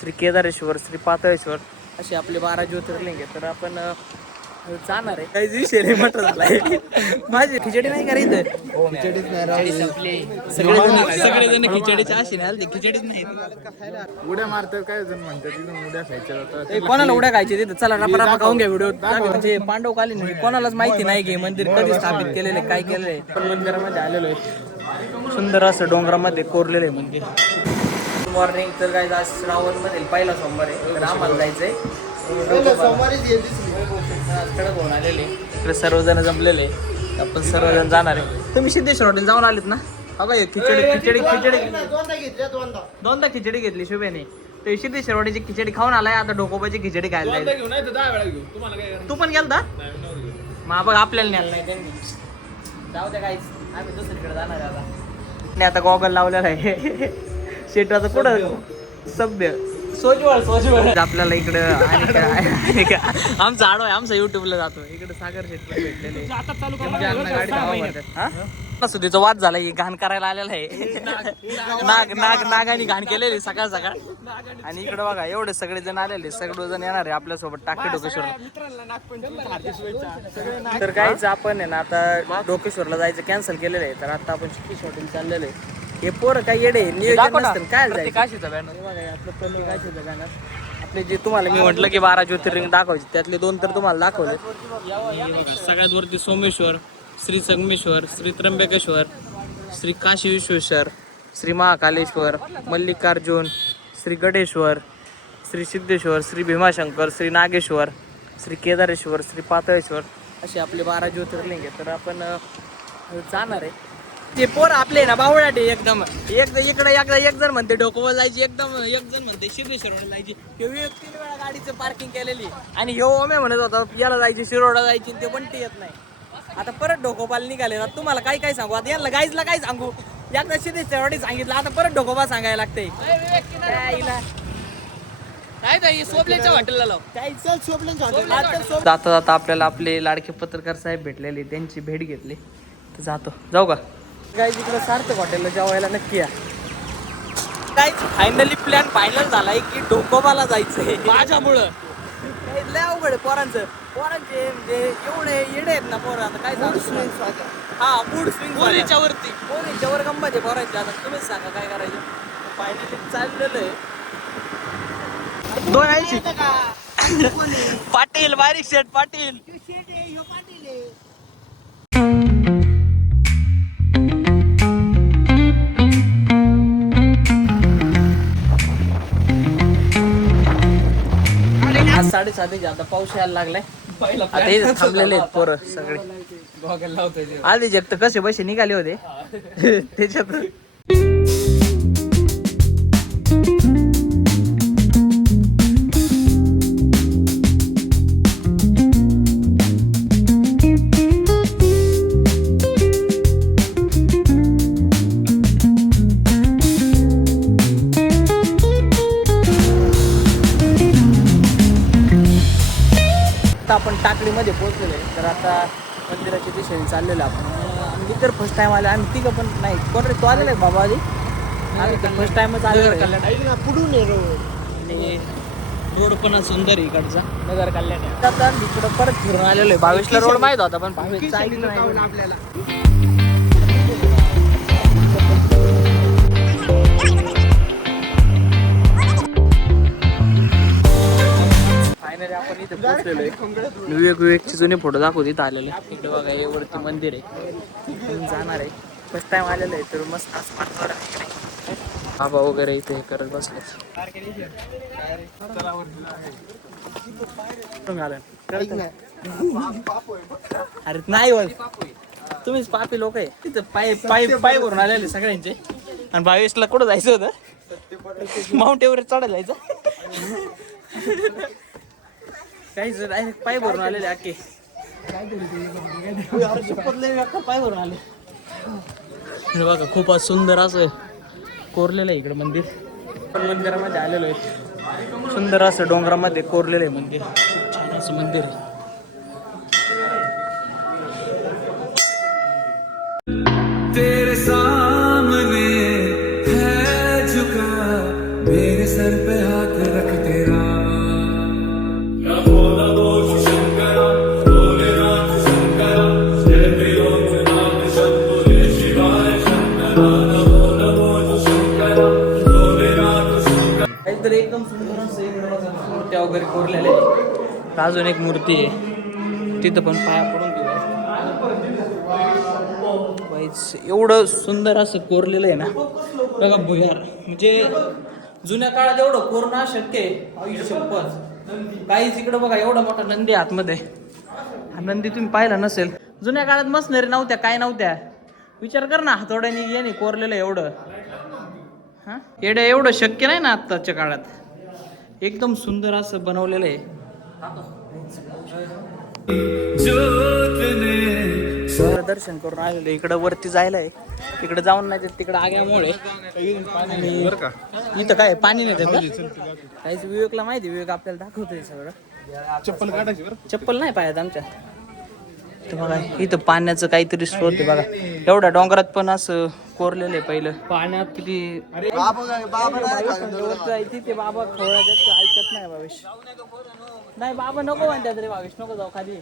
श्री केदारेश्वर, श्री पाताळेश्वर असे आपले 12 ज्योतिर्लिंग आहे. तर आपण जाणार आहे. काही विषय नाही म्हटलं झालाय. माझी खिचडी नाही करायचं. सगळेजण खिचडीच्या आशे नाही आले, खिचडीच नाही. उड्या मारतात काय जण म्हणतात तिथून उड्या खायच्या. कोणाला उड्या खायची तिथं? चला रपा खाऊन घ्या व्हिडिओ. म्हणजे पांडवकालीन म्हणजे कोणालाच माहिती नाही की मंदिर कधी स्थापित केलेले, काय केलेलं पण मंदिरामध्ये आलेलो आहे. सुंदर असं डोंगरामध्ये कोरलेलं आहे मंदिर. मॉर्निंग तर काय आज श्रावण मध्ये पहिला सोमवार आहे, तर आम्हाला जायचंय. कडक होऊन आलेले इकडे सर्वजण जमलेले, आपण सर्वजण जाणार आहे. तुम्ही सिद्धेश्वर हॉटेल जाऊन आलेत ना? बघा खिचडी दोनदा खिचडी घेतली शुभेने. तर सिद्धेश्वर हॉटेलची खिचडी खाऊन आलाय, आता ढोकोबाची खिचडी खायला तू पण गेलता? मग बघ आपल्याला न्यायला नाही त्यांनी. जाऊ द्या काहीच, आम्ही दुसरीकडे जाणार आहे आता गॉगल लावलेला आहे. शेटाचं कुठं सभ्य सोजवळ आपल्याला इकडं आमचा आडो आहे, आमचा युट्यूबला जातो. इकडे सागर शेट भेटलेले सुधीचा वाद झाला. घाण करायला आलेला आहे. नागाने घाण केलेली सकाळ सकाळ. आणि इकडे बघा एवढे सगळे जण आलेले, सगळे जण येणार आहे आपल्यासोबत टाके डोकेश्वरला. तर काहीच आपण आहे ना आता डोकेश्वरला जायचं कॅन्सल केलेलं आहे. तर आता आपण शिकेश हॉटेल चाललेलं आहे. हे पोरं काय येडे नियोजन नसतं काय जायचं. काशीचं बॅनर बघा, आपलं पहिले काशीचं बॅनर. आपले जे तुम्हाला मी म्हटलं की 12 ज्योतिर्लिंग दाखवायचे, त्यातले 2 तर तुम्हाला दाखवले. सगळ्यात वरती सोमेश्वर, श्री संगमेश्वर, श्री त्र्यंबकेश्वर, श्री काशी विश्वेश्वर, श्री महाकालेश्वर, मल्लिकार्जुन, श्री गडेश्वर, श्री सिद्धेश्वर, श्री भीमाशंकर, श्री नागेश्वर, श्री केदारेश्वर, श्री पाताळेश्वर असे आपले 12 ज्योतिर्लिंग आहे. तर आपण जाणार आहे. ते पोर आपले ना बावळाटे एकदम. इकडे एकदा एक जण म्हणते ढोकोबा जायची, एकदम एक जण म्हणते सिद्धेश्वर जायची. 3 वेळा गाडीचं पार्किंग केलेली. आणि ह्यो ओमे म्हणत होता याला जायची, शिरोडा जायची, ते पण येत नाही. आता परत ढोकोबाला निघाले ना. तुम्हाला काय सांगू आता, यांना गाईजला काय सांगू. एकदा सिद्धेश्वर सांगितलं, आता परत ढोकोबा सांगायला लागते. जाता जाता आपल्याला आपले लाडके पत्रकार साहेब भेटलेले, त्यांची भेट घेतली. तर जाऊ का काय तिकडे सार्थक हॉटेलला जेवायला नक्की या. काय फायनली प्लॅन फायनल झालाय की ढोकोबाला जायचंय माझ्यामुळं. लय अवघड आहे पोरांचे म्हणजे एवढे येडे आहेत ना पोरं. आता काय हा मूड स्विंग पोरीच्या वर गंमत आहे पोरांची. आता तुम्हीच सांगा काय करायचं. फायनली चाललेलं आहे 280 पाटील, बारीक शेठ पाटील. आज 7:30 आता पाऊस यायला लागलाय. आता इथे थांबलेले आहेत पोरं सगळे. आधी जग तर कसे पैसे निघाले होते त्याच्यात. आपण टाकडीमध्ये पोहोचलेलो आहे. तर आता मंदिराच्या दिशेने चाललेलो आपण. मी तर फर्स्ट टाइम आले. आम्ही तिघं पण नाही. कोण रे तू आलेला आहे बाबा आधी? आम्ही तर फर्स्ट टाइमच आलेलो आहे. पुढून आणि रोड पण सुंदर आहे इकडचा, नगर कल्याण. आता इकडं परत फिरून आलेलो आहे. 22ला रोड माहित होता पण 22 ऐकलं नाही आपल्याला. आपण इथे पोहोचलेलो आहे. विवेकचे जुने फोटो दाखवतो इथं आलेले. इकडे बघा हे वरती मंदिर आहे. जाणार आहे. फर्स्ट टाइम आलेलं आहे तर मस्त बाबा वगैरे इथे करत बसले. अरे नाही होत, तुम्हीच पापी लोक आहे. तिथं पाय भरून आलेले सगळ्यांचे. आणि 22ला कुठं जायचं होतं? माउंट एव्हरेस्ट चढायला जायचं. काहीच डायरेक्ट पाय भरून आलेले अख्खे. पाय भरून आले. बघा खूप सुंदर असं कोरलेलं आहे इकडे मंदिर. पण मंदिरामध्ये आलेलो आहे. सुंदर असं डोंगरामध्ये कोरलेलं आहे मंदिर. खूप छान असं मंदिर आहे. तेरे सामने है झुका मेरे सर पे हाथ तर एकदम सुंदर असं इकडं बघा, मूर्त्या वगैरे कोरलेल्या आहे. अजून एक मूर्ती आहे तिथं पण पाया पडून घेऊया. एवढं सुंदर असं कोरलेलं आहे ना बघा भुयार. म्हणजे जुन्या काळात एवढं कोरणं शक्य आहे आयुष्यपत. काहीच इकडं बघा एवढा मोठा नंदी आहे आतमध्ये. हा नंदी तुम्ही पाहिला नसेल. जुन्या काळात मशनरी नव्हत्या, काय नव्हत्या. विचार कर ना, हातोड्याने याने कोरलेलं एवढं. हा एवढं एवढं शक्य नाही ना आत्ताच्या काळात. एकदम सुंदर असं बनवलेलं आहे. दर्शन करून आलेलं इकडं वरती जायला आहे. तिकडे जाऊन नाही तिकडे आग्यामुळे इथं काय पाणी नाही त्याचं. काहीच विवेकला माहिती, विवेक आपल्याला दाखवतोय सगळं. चप्पल काढायची बरं. चप्पल नाही पायात आमच्या. तर बघा इथं पाण्याचं काहीतरी स्रोत आहे बघा. एवढ्या डोंगरात पण असं कोरलेलं आहे पहिलं. पाण्यात किती तिथे बाबा खवळा ऐकत नाही भावेश. नाही बाबा नको म्हणतात रे भावेश, नको जाऊ खाली.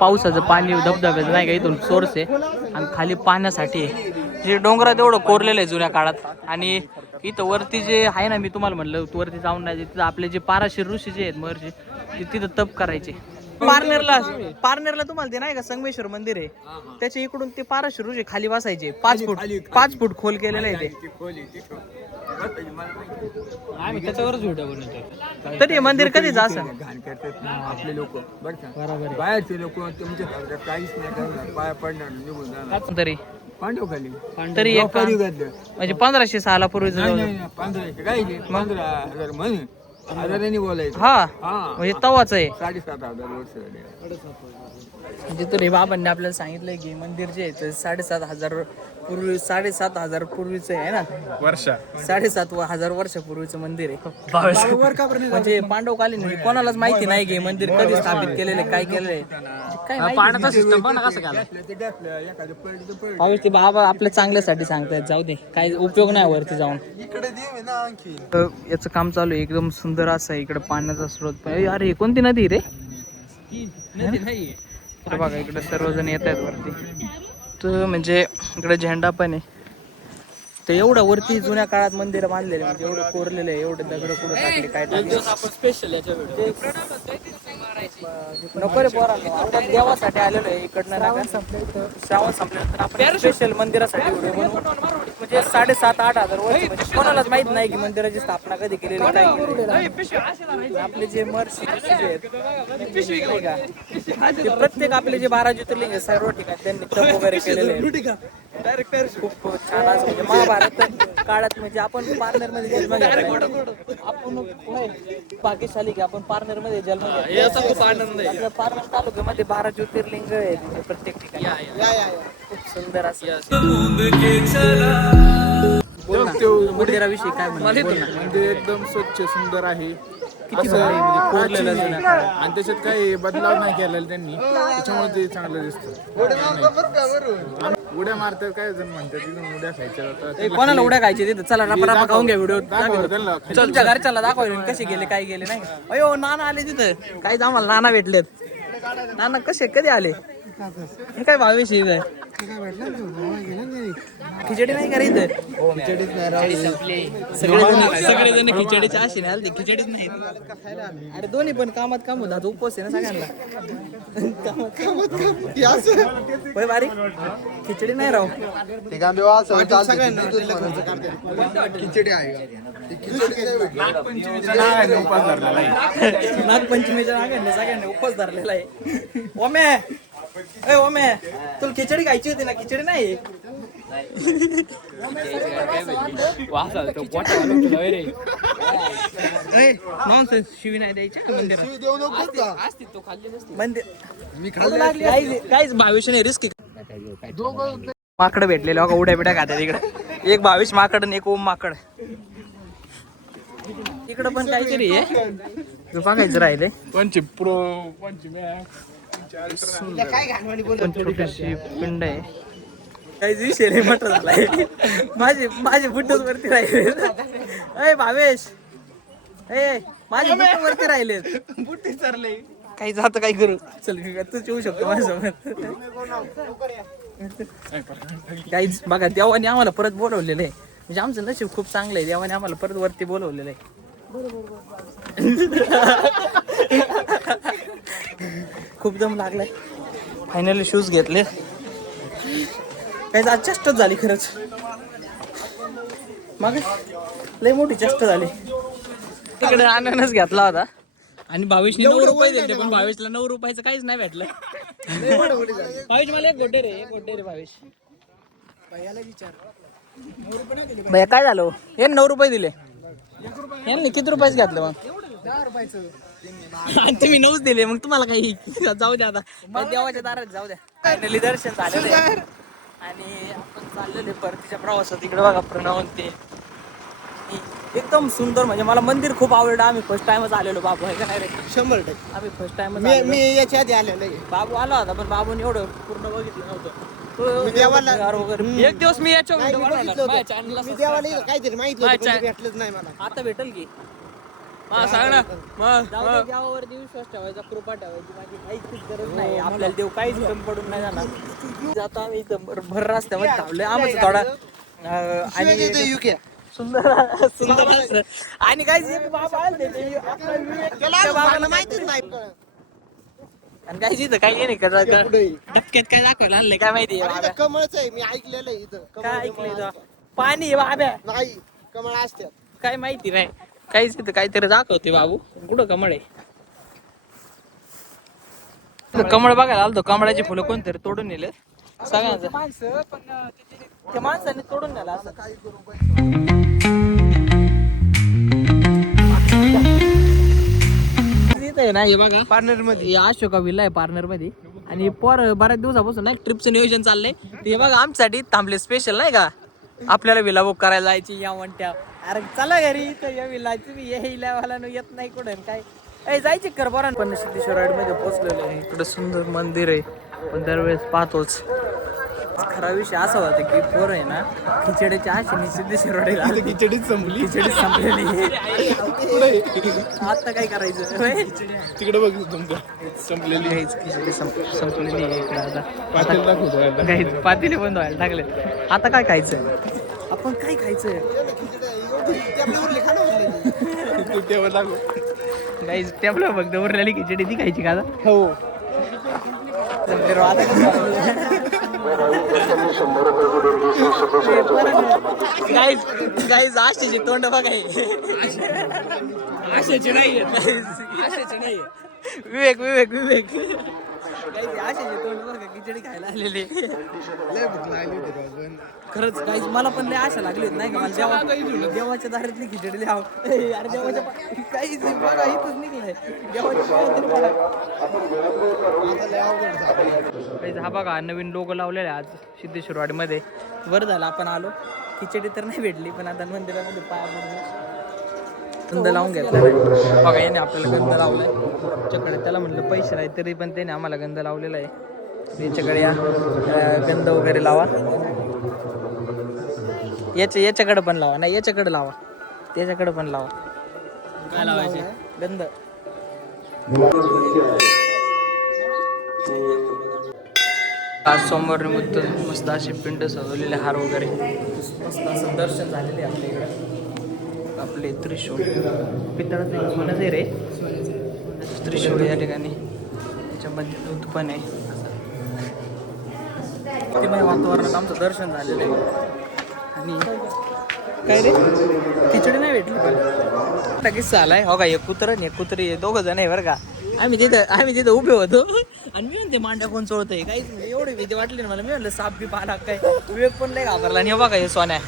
पावसाचं पाणी धबधब्याचं नाही का इथून सोर्स आहे आणि खाली पाण्यासाठी जे डोंगरात एवढं कोरलेलं आहे जुन्या काळात. आणि इथं वरती जे आहे ना, मी तुम्हाला म्हणलं वरती जाऊन नाही, तिथं आपले जे पाराशर ऋषी जे आहेत महर्षी ते तिथं तप करायचे. पारनेरला तुम्हाला ते नाही का संगमेश्वर मंदिर आहे, त्याच्या इकडून ते पाराशर ऋषी खाली बसायचे. 5 फूट खोल केलेलं आहे ते. त्याच्यावरच व्हिडिओ बनवतो. तरी मंदिर कधीच असं घाण करतात आपले लोक बरं का. बाहेरचे लोक तुमच्या काहीच नाही करणार, पाया पडणार, निघून जाणार. तरी पांडव खाली तरी एक म्हणजे 1506 पूर्वीच. 15,000 म्हणे हजारांनी बोलायचं. हा म्हणजे तवाच आहे. 7,500 वर्ष झाले. म्हणजे तरी बाबांनी आपल्याला सांगितलंय की मंदिर जे आहे 7,500 पूर्वी, 7,500 पूर्वीचं आहे ना वर्षा. 7,500 वर्षापूर्वीचं मंदिर आहे. म्हणजे पांडवकालीन म्हणजे कोणालाच माहिती नाही की मंदिर कधी स्थापित केलेलं आहे, काय केलेलं आहे, काय पाण्याचा सिस्टम पण कसं केला. ते बाबा आपल्या चांगल्यासाठी सांगतायत. जाऊ दे, काही उपयोग नाही वरती जाऊन. याचं काम चालू आहे. एकदम सुंदर असं आहे इकडे पाण्याचा स्रोत. अरे कोणती नदी रे? नदी नाही बघा. इकडे सर्वजण येत आहेत वरती. तर म्हणजे इकडे झेंडा पण आहे. तर एवढं वरती जुन्या काळात मंदिर बांधलेले, म्हणजे एवढं कोरलेलं आहे. एवढे दगड कुठं टाकले काय टाकले स्पेशल नको रे पोरांनो. आपण देवासाठी आलेलो आहे इकडनं. श्रावण संपल्यानंतर आपण स्पेशल मंदिरासाठी व्हिडिओ बनवू. म्हणजे 7,500-8,000 वर्ष म्हणजे कोणालाच माहित नाही की मंदिराची स्थापना कधी केलेली, काय केलेली. आपले जे महर्षी जे आहेत ते प्रत्येक आपले जे 12 ज्योतिर्लिंग आहे सर्व ठिकाणी त्यांनी तप वगैरे केलेले आहे. खूप छान असं म्हणजे महाभारत काळात म्हणजे आपण पारनेरमध्ये जन्म घेतला. आपण भाग्यशाली की आपण पारनेरमध्ये जन्म घेतला. खूप आनंद आहे. आपल्या पारनेर तालुक्यामध्ये 12 ज्योतिर्लिंग आहेत प्रत्येक ठिकाणी. खूप सुंदर असं. मंदिराविषयी काय म्हणजे एकदम स्वच्छ सुंदर आहे. किती भारी म्हणजे कोरलेलं जुन्या काळात. आणि त्याच्यात काही बदलाव नाही केलेला त्यांनी, त्याच्यामुळे ते चांगलं दिसतं. उड्या मारतात, काय जण म्हणतात तिथून उड्या खायच्या जातात. कोणाला उड्या खायची तिथं? चला रपा खाऊन घ्या व्हिडिओ. तुमच्या घरच्याला दाखव कसे गेले, काय गेले नाही. अयो नाना आले तिथं. काही आम्हाला नाना भेटलेत. नाना कसे कधी आले? हे काय भावेश आहे? खिचडी नाही का रे इथं? सगळेजण खिचडीच्या आशेने आले. खिचडीच नाही. अरे दोन्ही पण कामात काम होतात. उपवास आहे ना सगळ्यांना. होय बारी खिचडी नाही राव. नागपंचमीच्या नागाने सगळ्यांनी उपवास धरलेला आहे. ओमे ए ओमे, तुला खिचडी खायची होती ना? खिचडी नाही. शिवी नाही द्यायची काहीच. भावेशने रिस्क माकड भेटलेले बघा, उड्या बिड्या खात्यात इकडे. एक भावेश माकड आणि एक ओम माकड. इकडं पण काहीतरी आहे बघायचं राहिले. छोटीशी पिंड आहे. काही विषय नाही म्हटलं झालाय. माझे बुटच वरती राहिले. अय भावेश, ए माझे बुट वरती राहिले. बुट्टी सरले. काही जातं काय करू. चल तू येऊ शकतो माझ्यासोबत. काहीच बघा देवाने आम्हाला परत बोलवलेलं आहे. म्हणजे आमचं नशीब खूप चांगलं आहे. देवाने आम्हाला परत वरती बोलवलेलं आहे. खूप दम लागलाय. फायनली शूज घेतले. काही आज चेष्टच झाली खरंच. मग लय मोठी चेष्टा झाली. तिकडे अननस घेतला होता आणि भावेशने 9 रुपये दिले, पण भावेशला 9 रुपयाचं काहीच नाही भेटलं. भावेश मला एक गोटे रे भावेश. भैया काय झालं हे 9 रुपये दिले यांनी किती रुपयाच घेतलं मग? 10 रुपयाचं. आणि तुम्ही 9च दिले. मग तुम्हाला काही जाऊ द्या आता देवाच्या दारात जाऊ द्या. फायनली दर्शन झालेलं आहे आणि आपण चाललेले परतीच्या प्रवासात. इकडे बघा प्रणव ते एकदम सुंदर. म्हणजे मला मंदिर खूप आवडलं. आम्ही फर्स्ट टाइमच आलेलो बाबू आहे का नाही रे? 100% आम्ही फर्स्ट टाइम मी याच्या आधी आलेलो. बाबू आला होता पण बाबूने एवढं पूर्ण बघितलं नव्हतं. एक दिवस मी याच्या काहीतरी भेटलंच नाही मला. आता भेटल की सांग ना. देवावरती विश्वास ठेवायचा, कृपा ठेवायची. माझी काहीच गरज नाही. आपल्याला देव काहीच कमी पडून नाही जाणार. जातो आम्ही इथं भर रस्त्यामध्ये थांबलोय. आमचं थोडा आणि सुंदर सुंदर आणि काही माहितीच नाही. आणि काय इथं काही नाही डबक्यात काय दाखवायला आणलंय काय माहिती. कमळच आहे, मी ऐकलेलं आहे इथं. काय ऐकलंय? पाणी बाब्या नाही, कमळ असतात. काय माहिती नाही. काहीच इथं काहीतरी दाखवते बाबू. कुठं कमळ आहे? कमळ बघायला आलतो. कमळाची फुलं कोणतरी तोडून नेले सगळ्यांचं. त्या माणसाने तोडून नेला असं. नाही बघा पार्टनर मध्ये अशोका विला आहे पार्टनर मध्ये. आणि बऱ्याच दिवसापासून नाही ट्रिपचं नियोजन चाललंय. हे बघा आमच्यासाठी थांबले स्पेशल नाही का. आपल्याला विला बुक करायला जायची या म्हणत्या. अरे चला घरी तर या विला तुम्ही यायला येत नाही कुठे काय जायची कर बरं. पण सिद्धेश्वर मध्ये पोहोचलेलो आहे. इकडं सुंदर मंदिर आहे पण दरवेळेस पाहतोच. खरा विषय असा होता की पोर आहे ना खिचडीच्या आशेने सिद्धेश्वर वाडीला खिचडीच संपलेली. आता काय करायचं तिकडे बघ तुमचं संपलेली खिचडी संपलेली आहे इकडे. आता पातेले बंद व्हायला लागले. आता काय खायचं? आपण काय खायचं? गाईज टेबल बघ उरलेली खिचडी ती खायची का? हो गाईज आशेची तोंड बघाय. आशेची नाही आशेची नाही. विवेक विवेक विवेक आशेची तोंड बघा खिचडी खायला आलेले. खरंच काहीच मला पण लय आशा लागली होती नाही का. मला देवाच्या दारातली खिचडी द्याव. अरे देवाच्या काहीच बघा इथंच निघलंय देवाच्या. हा बघा नवीन लोगो लावलेला आहे आज सिद्धेश्वर वाडीमध्ये. बरं झालं आपण आलो. खिचडी तर नाही भेटली पण आता मंदिरामध्ये पाया पडून गंध लावून घेतला. बघा याने आपल्याला गंध लावलाय. त्याच्याकडे त्याला म्हटलं पैसे नाही तरी पण त्याने आम्हाला गंध लावलेला आहे. याच्याकडे या गंध वगैरे लावा. याच्याकडे पण लावा. नाही याच्याकडे लावा. त्याच्याकडे पण लावा. काय लावायचे? गंध. आज सोमवार निमित्त मस्त असे पिंड सजवलेले हार वगैरे मस्त असं दर्शन झालेले आपल्या इकडं. आपले त्रिशूळ पितळाचं सोन्याचं आहे रे. त्रिशूळ या ठिकाणी त्याच्यामध्ये दूध पण आहे. वातावरणात आमचं दर्शन झालेलं आहे. आणि काय रे खिचडी नाही भेटली पण किस्सा आलाय. हो का एक कुत्र आणि एक कुत्री दोघं जण आहे बरं का. आम्ही तिथं उभे होतो आणि मी म्हणते मांड्या कोण चोळतोय काहीच नाही. एवढी भीती वाटली ना मला. मी म्हणलं साप बी पाला काय. विवेक पण लय घाबरला. आणि हे बघा हे सोन्या.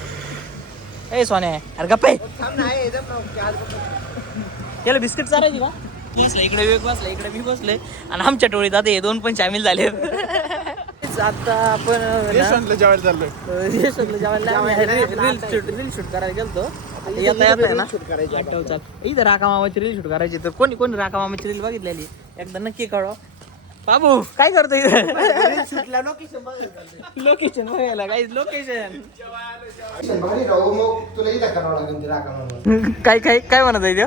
सोन्या अरे गप्पा याला बिस्किट चालायची का. बसला इकडे विवेक बसला इकडे मी बसलोय आणि आमच्या टोळीत आता हे दोन पण सामील झाले. आता आपण जेवायला चाललोय. रील शूट करायला गेलतो. येता ना इथं राका मामाची रील शूट करायची. तर कोणी कोणी राका मामाची रील बघितलेली एकदा नक्की कळवा. बाबू काय करतोय? लोकेशन बघायला काही लोकेशन काय काय काय म्हणत आहे?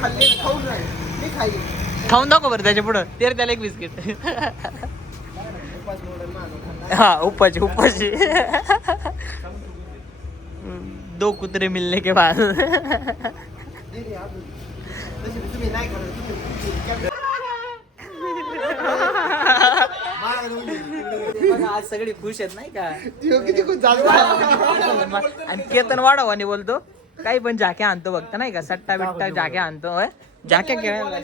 खाल्ले खाऊ नाही मी खाईल खाऊन दाखव बरं त्याच्या पुढं ते त्याला एक बिस्किट हा उपाशी उपाशी 2 कुत्रे मिलने के बाद तुम्ही नाही करत बघा, आज सगळी खुश आहेत नाही का किती खूप जास्त आणि केतन वाढावाने बोलतो काही पण झाक्या आणतो बघता नाही का सट्टा बिट्टा झाक्या आणतो होय झाक्या खेळायला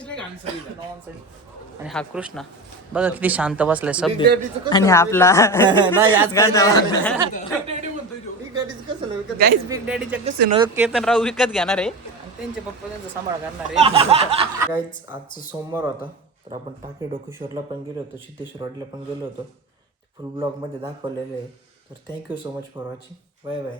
आणि हा कृष्णा बघा किती शांत बसलाय सभ्य आणि आपला नाही आज काय गाईस बिग डॅडीच्या कसं केतनराव विकत घेणार आहे आणि त्यांचे पप्पा त्यांचा सांभाळ करणार आहे गाईच आजचा सोमवार होता तर आपण टाके डोकेश्वरला पण गेलो होतो सिद्धेश्वरवाडीला पण गेलो होतो फुल ब्लॉग मध्ये दाखवलेले आहे तर thank you so much for watching bye bye